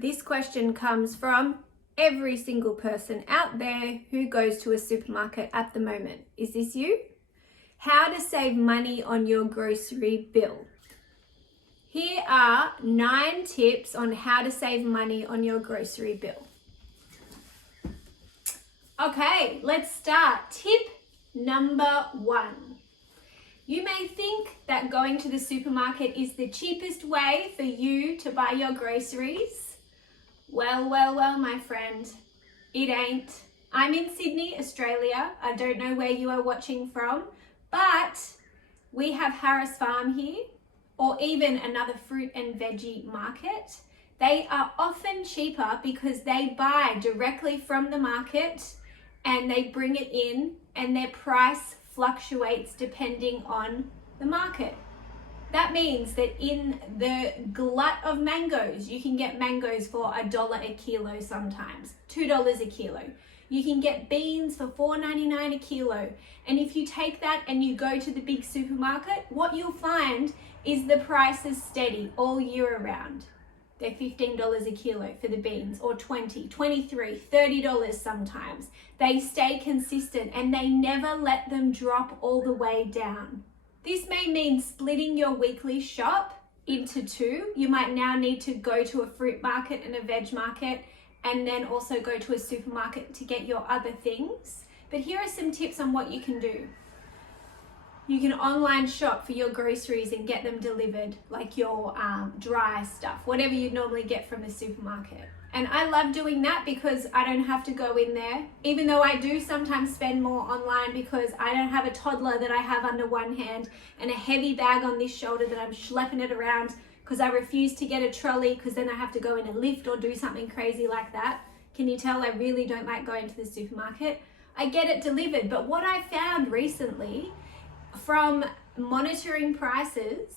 This question comes from every single person out there who goes to a supermarket at the moment. Is this you? How to save money on your grocery bill. Here are 9 tips on how to save money on your grocery bill. Okay, let's start. Tip number 1. You may think that going to the supermarket is the cheapest way for you to buy your groceries. Well, my friend, it ain't. I'm in Sydney, Australia. I don't know where you are watching from, but we have Harris Farm here, or even another fruit and veggie market. They are often cheaper because they buy directly from the market and they bring it in, and their price fluctuates depending on the market. That means that in the glut of mangoes, you can get mangoes for $1 a kilo sometimes, $2 a kilo. You can get beans for $4.99 a kilo. And if you take that and you go to the big supermarket, what you'll find is the price is steady all year around. They're $15 a kilo for the beans, or $20, $23, $30 sometimes. They stay consistent and they never let them drop all the way down. This may mean splitting your weekly shop into 2. You might now need to go to a fruit market and a veg market, and then also go to a supermarket to get your other things. But here are some tips on what you can do. You can online shop for your groceries and get them delivered, like your dry stuff, whatever you'd normally get from a supermarket. And I love doing that because I don't have to go in there, even though I do sometimes spend more online because I don't have a toddler that I have under one hand and a heavy bag on this shoulder that I'm schlepping it around because I refuse to get a trolley because then I have to go in a lift or do something crazy like that. Can you tell I really don't like going to the supermarket? I get it delivered, but what I found recently from monitoring prices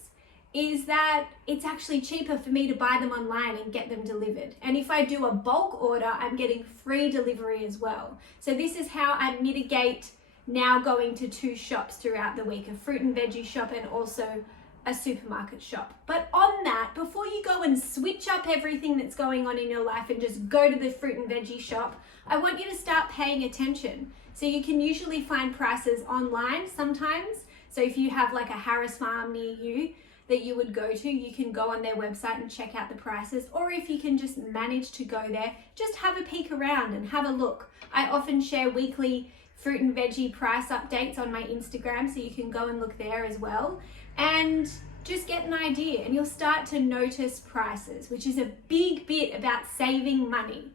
is that it's actually cheaper for me to buy them online and get them delivered. And if I do a bulk order, I'm getting free delivery as well. So this is how I mitigate now going to 2 shops throughout the week, a fruit and veggie shop and also a supermarket shop. But on that, before you go and switch up everything that's going on in your life and just go to the fruit and veggie shop, I want you to start paying attention. So you can usually find prices online sometimes. So if you have like a Harris Farm near you that you would go to, you can go on their website and check out the prices. Or if you can just manage to go there, just have a peek around and have a look. I often share weekly fruit and veggie price updates on my Instagram, so you can go and look there as well. And just get an idea, and you'll start to notice prices, which is a big bit about saving money,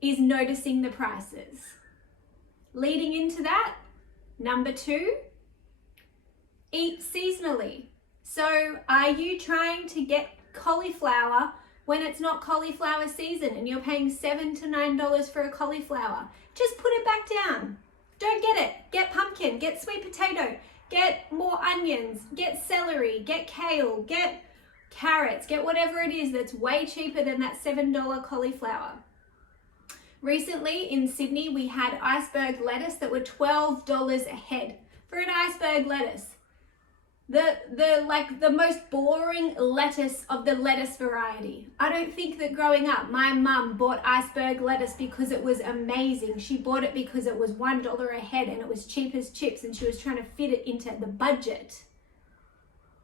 is noticing the prices. Leading into that, number 2, eat seasonally. So are you trying to get cauliflower when it's not cauliflower season and you're paying $7 to $9 for a cauliflower? Just put it back down. Don't get it. Get pumpkin, get sweet potato, get more onions, get celery, get kale, get carrots, get whatever it is that's way cheaper than that $7 cauliflower. Recently in Sydney, we had iceberg lettuce that were $12 a head for an iceberg lettuce. The most boring lettuce of the lettuce variety. I don't think that growing up, my mum bought iceberg lettuce because it was amazing. She bought it because it was $1 a head and it was cheap as chips, and she was trying to fit it into the budget.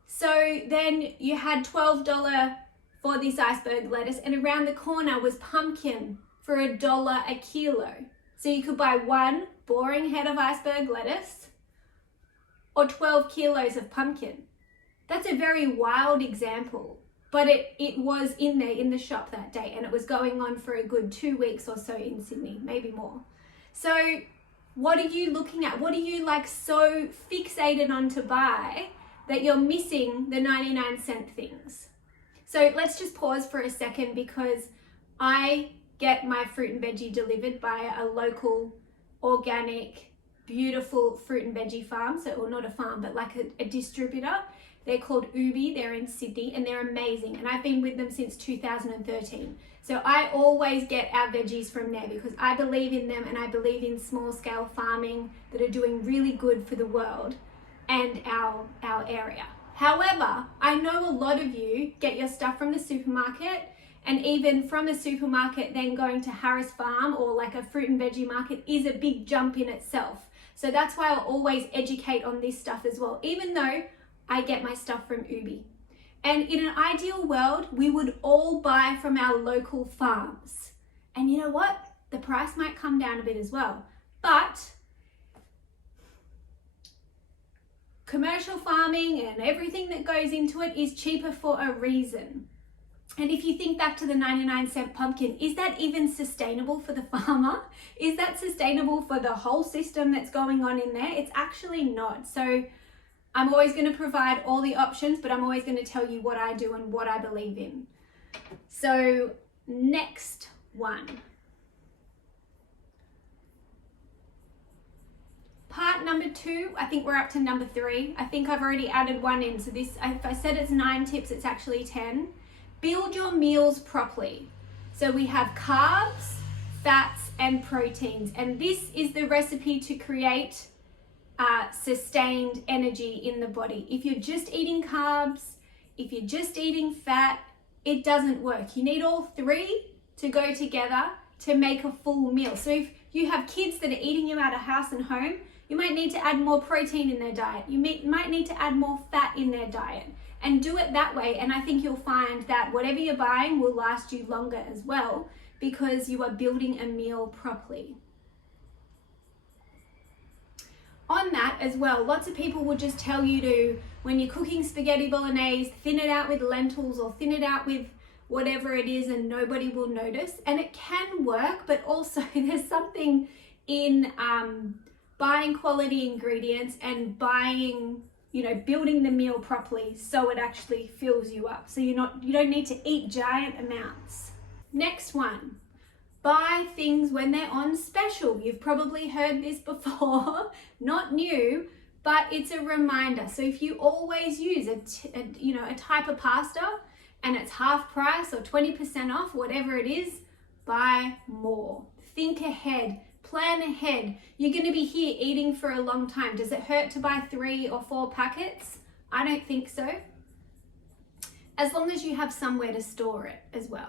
So then you had $12 for this iceberg lettuce, and around the corner was pumpkin for $1 a kilo. So you could buy 1 boring head of iceberg lettuce or 12 kilos of pumpkin. That's a very wild example, but it was in there in the shop that day, and it was going on for a good 2 weeks or so in Sydney, maybe more. So what are you looking at? What are you like so fixated on to buy that you're missing the 99-cent things? So let's just pause for a second, because I get my fruit and veggie delivered by a local organic beautiful fruit and veggie farm. So, or not a farm, but like a distributor. They're called Ubi. They're in Sydney and they're amazing. And I've been with them since 2013. So I always get our veggies from there because I believe in them, and I believe in small scale farming that are doing really good for the world and our area. However, I know a lot of you get your stuff from the supermarket And even from a supermarket, then going to Harris Farm or like a fruit and veggie market is a big jump in itself. So that's why I'll always educate on this stuff as well, even though I get my stuff from Ubi. And in an ideal world, we would all buy from our local farms. And you know what? The price might come down a bit as well. But commercial farming and everything that goes into it is cheaper for a reason. And if you think back to the 99-cent pumpkin, is that even sustainable for the farmer? Is that sustainable for the whole system that's going on in there? It's actually not. So I'm always going to provide all the options, but I'm always going to tell you what I do and what I believe in. So next one. Part number 2, I think we're up to number 3. I think I've already added one in. So this, if I said it's 9 tips, it's actually 10. Build your meals properly. So we have carbs, fats, and proteins. And this is the recipe to create sustained energy in the body. If you're just eating carbs, if you're just eating fat, it doesn't work. You need all 3 to go together to make a full meal. So if you have kids that are eating you out of house and home, you might need to add more protein in their diet. You might need to add more fat in their diet. And do it that way, and I think you'll find that whatever you're buying will last you longer as well, because you are building a meal properly. On that as well, lots of people will just tell you to, when you're cooking spaghetti bolognese, thin it out with lentils or thin it out with whatever it is and nobody will notice. And it can work, but also there's something in buying quality ingredients and buying, building the meal properly so it actually fills you up. So you don't need to eat giant amounts. Next one, buy things when they're on special. You've probably heard this before, not new, but it's a reminder. So if you always use a type of pasta and it's half price or 20% off, whatever it is, buy more. Think ahead. Plan ahead. You're going to be here eating for a long time. Does it hurt to buy 3 or 4 packets? I don't think so. As long as you have somewhere to store it as well.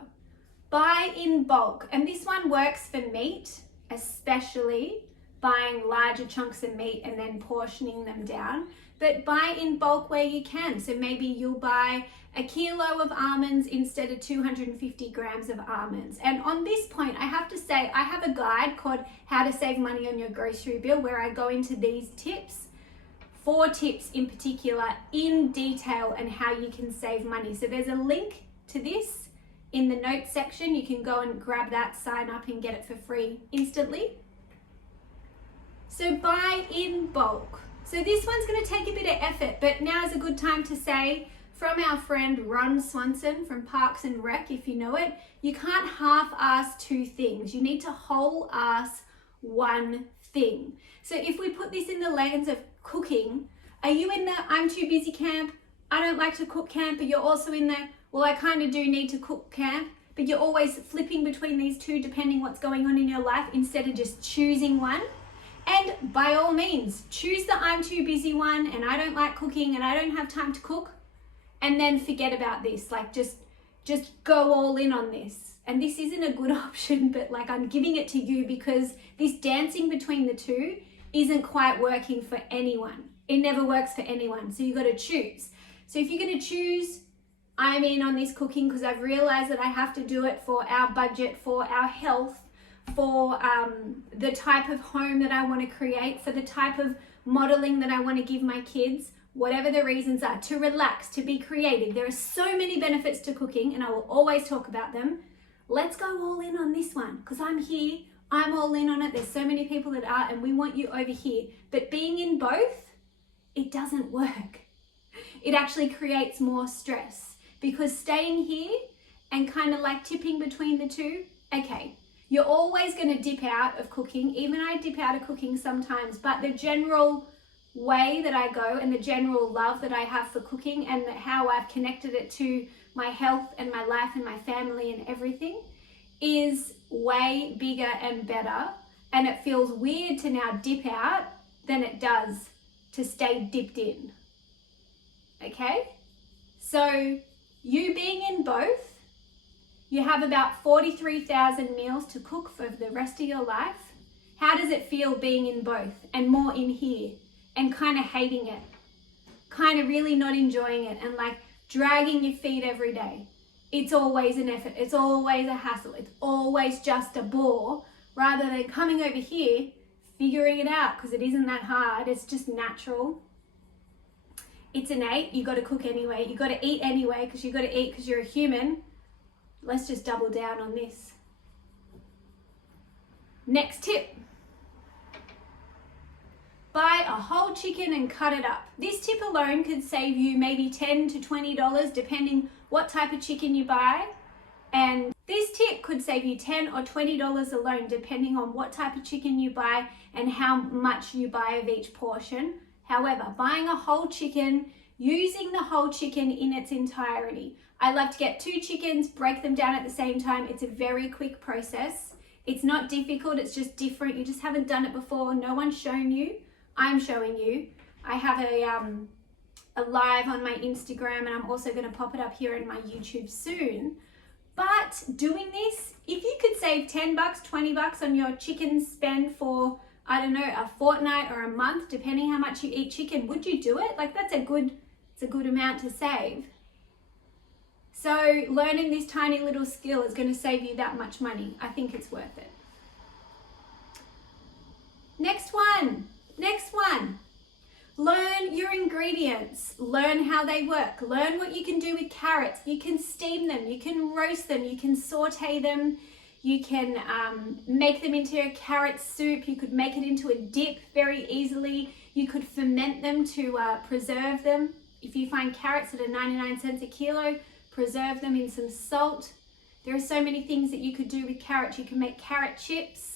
Buy in bulk. And this one works for meat, especially buying larger chunks of meat and then portioning them down. But buy in bulk where you can. So maybe you'll buy a kilo of almonds instead of 250 grams of almonds. And on this point, I have to say, I have a guide called How to Save Money on Your Grocery Bill, where I go into these tips, 4 tips in particular, in detail, and how you can save money. So there's a link to this in the notes section. You can go and grab that, sign up, and get it for free instantly. So buy in bulk. So this one's going to take a bit of effort, but now is a good time to say, from our friend Ron Swanson from Parks and Rec, if you know it, you can't half-ass 2 things. You need to whole-ass 1 thing. So if we put this in the lens of cooking, are you in the I'm too busy camp, I don't like to cook camp, but you're also in the, well, I kind of do need to cook camp, but you're always flipping between these 2 depending what's going on in your life instead of just choosing one? And by all means, choose the I'm too busy one and I don't like cooking and I don't have time to cook, and then forget about this. Like just go all in on this. And this isn't a good option, but like I'm giving it to you because this dancing between the 2 isn't quite working for anyone. It never works for anyone. So you got to choose. So if you're going to choose, I'm in on this cooking because I've realized that I have to do it for our budget, for our health, for the type of home that I want to create, for the type of modeling that I want to give my kids, whatever the reasons are, to relax, to be creative. There are so many benefits to cooking and I will always talk about them. Let's go all in on this one because I'm here. I'm all in on it. There's so many people that are, and we want you over here. But being in both, it doesn't work. It actually creates more stress because staying here and kind of like tipping between the 2, okay, you're always going to dip out of cooking. Even I dip out of cooking sometimes, but the general way that I go and the general love that I have for cooking and how I've connected it to my health and my life and my family and everything is way bigger and better. And it feels weird to now dip out than it does to stay dipped in. Okay? So you being in both You have about 43,000 meals to cook for the rest of your life. How does it feel being in both and more in here and kind of hating it? Kind of really not enjoying it and like dragging your feet every day. It's always an effort. It's always a hassle. It's always just a bore rather than coming over here, figuring it out because it isn't that hard. It's just natural. It's innate. You got to cook anyway. You got to eat anyway because you got to eat because you're a human. Let's just double down on this. Next tip. Buy a whole chicken and cut it up. This tip alone could save you maybe $10 to $20 depending what type of chicken you buy. And this tip could save you $10 or $20 alone depending on what type of chicken you buy and how much you buy of each portion. However, buying a whole chicken, using the whole chicken in its entirety. I love to get 2 chickens, break them down at the same time. It's a very quick process. It's not difficult, it's just different. You just haven't done it before. No one's shown you. I'm showing you. I have a live on my Instagram and I'm also going to pop it up here in my YouTube soon. But doing this, if you could save $10, $20 on your chicken spend for, I don't know, a fortnight or a month, depending how much you eat chicken, would you do it? Like it's a good amount to save. So learning this tiny little skill is going to save you that much money. I think it's worth it. Next one. Learn your ingredients. Learn how they work. Learn what you can do with carrots. You can steam them. You can roast them. You can saute them. You can make them into a carrot soup. You could make it into a dip very easily. You could ferment them to preserve them. If you find carrots that are 99 cents a kilo, preserve them in some salt. There are so many things that you could do with carrots. You can make carrot chips.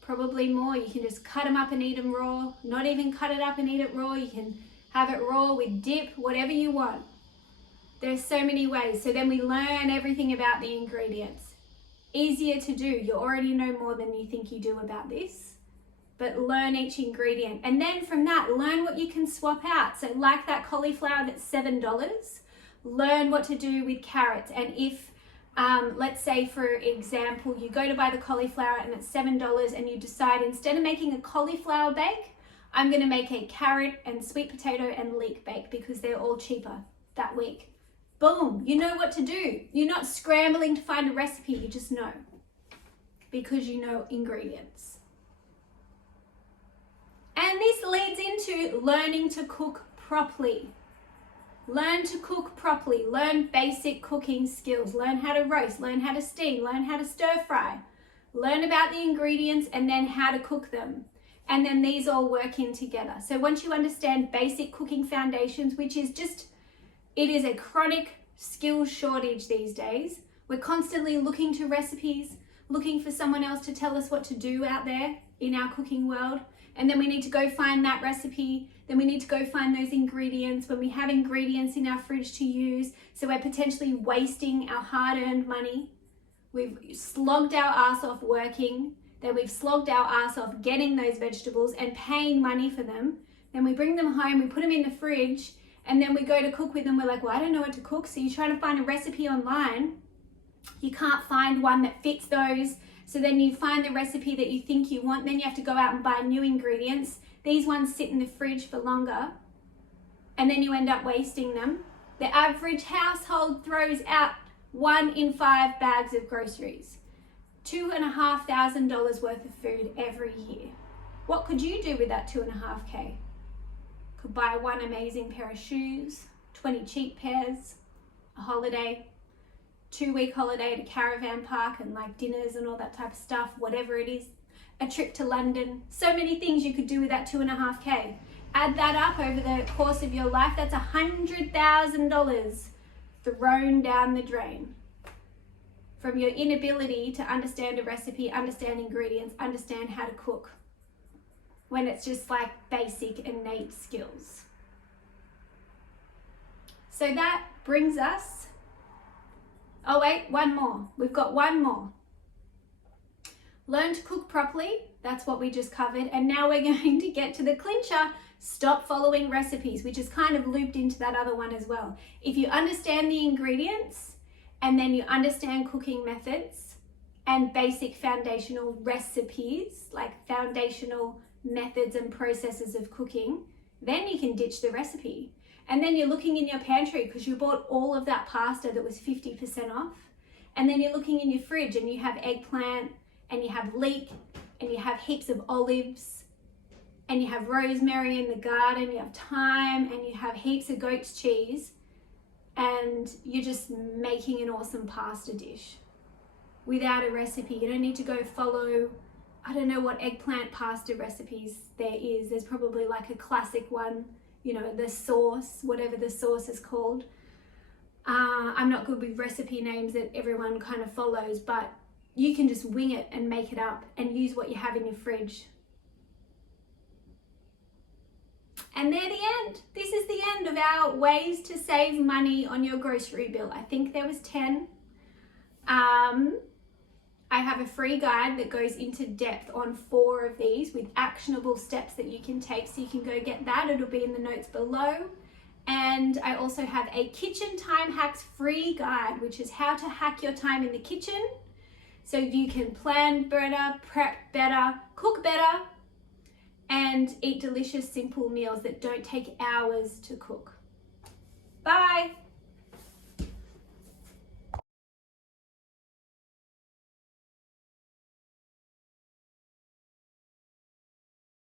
Probably more. You can just cut them up and eat them raw. Not even cut it up and eat it raw. You can have it raw with dip, whatever you want. There's so many ways. So then we learn everything about the ingredients. Easier to do. You already know more than you think you do about this. But learn each ingredient. And then from that, learn what you can swap out. So like that cauliflower that's $7, learn what to do with carrots. And if let's say for example you go to buy the cauliflower and it's $7 and you decide instead of making a cauliflower bake, I'm going to make a carrot and sweet potato and leek bake because they're all cheaper that week. Boom, you know what to do. You're not scrambling to find a recipe, you just know because you know ingredients. And this leads into learning to cook properly. Learn to cook properly, learn basic cooking skills, learn how to roast, learn how to steam, learn how to stir fry, learn about the ingredients and then how to cook them. And then these all work in together. So once you understand basic cooking foundations, which is just, it is a chronic skill shortage these days. We're constantly looking to recipes, looking for someone else to tell us what to do out there in our cooking world. And then we need to go find that recipe. Then we need to go find those ingredients when we have ingredients in our fridge to use. So we're potentially wasting our hard-earned money. We've slogged our ass off working. Then we've slogged our ass off getting those vegetables and paying money for them. Then we bring them home, we put them in the fridge, and then we go to cook with them. We're like, well, I don't know what to cook. So you're trying to find a recipe online. You can't find one that fits those. So then you find the recipe that you think you want, then you have to go out and buy new ingredients. These ones sit in the fridge for longer, and then you end up wasting them. The average household throws out 1 in 5 bags of groceries. $2,500 worth of food every year. What could you do with that $2,500? Could buy 1 amazing pair of shoes, 20 cheap pairs, a holiday, 2-week holiday to caravan park and like dinners and all that type of stuff, whatever it is, a trip to London. So many things you could do with that $2,500. Add that up over the course of your life, that's $100,000 thrown down the drain from your inability to understand a recipe, understand ingredients, understand how to cook, when it's just like basic innate skills. So that brings us, oh wait, one more. We've got one more. Learn to cook properly. That's what we just covered. And now we're going to get to the clincher. Stop following recipes, which is kind of looped into that other one as well. If you understand the ingredients and then you understand cooking methods and basic foundational recipes, like foundational methods and processes of cooking, then you can ditch the recipe. And then you're looking in your pantry because you bought all of that pasta that was 50% off. And then you're looking in your fridge and you have eggplant and you have leek and you have heaps of olives and you have rosemary in the garden, you have thyme and you have heaps of goat's cheese, and you're just making an awesome pasta dish without a recipe. You don't need to go follow, I don't know what eggplant pasta recipes there is. There's probably like a classic one, you know, the sauce, whatever the sauce is called. I'm not good with recipe names that everyone kind of follows, but you can just wing it and make it up and use what you have in your fridge. And they're the end. This is the end of our ways to save money on your grocery bill. I think there was 10. I have a free guide that goes into depth on 4 of these with actionable steps that you can take, so you can go get that. It'll be in the notes below. And I also have a kitchen time hacks free guide, which is how to hack your time in the kitchen so you can plan better, prep better, cook better, and eat delicious, simple meals that don't take hours to cook.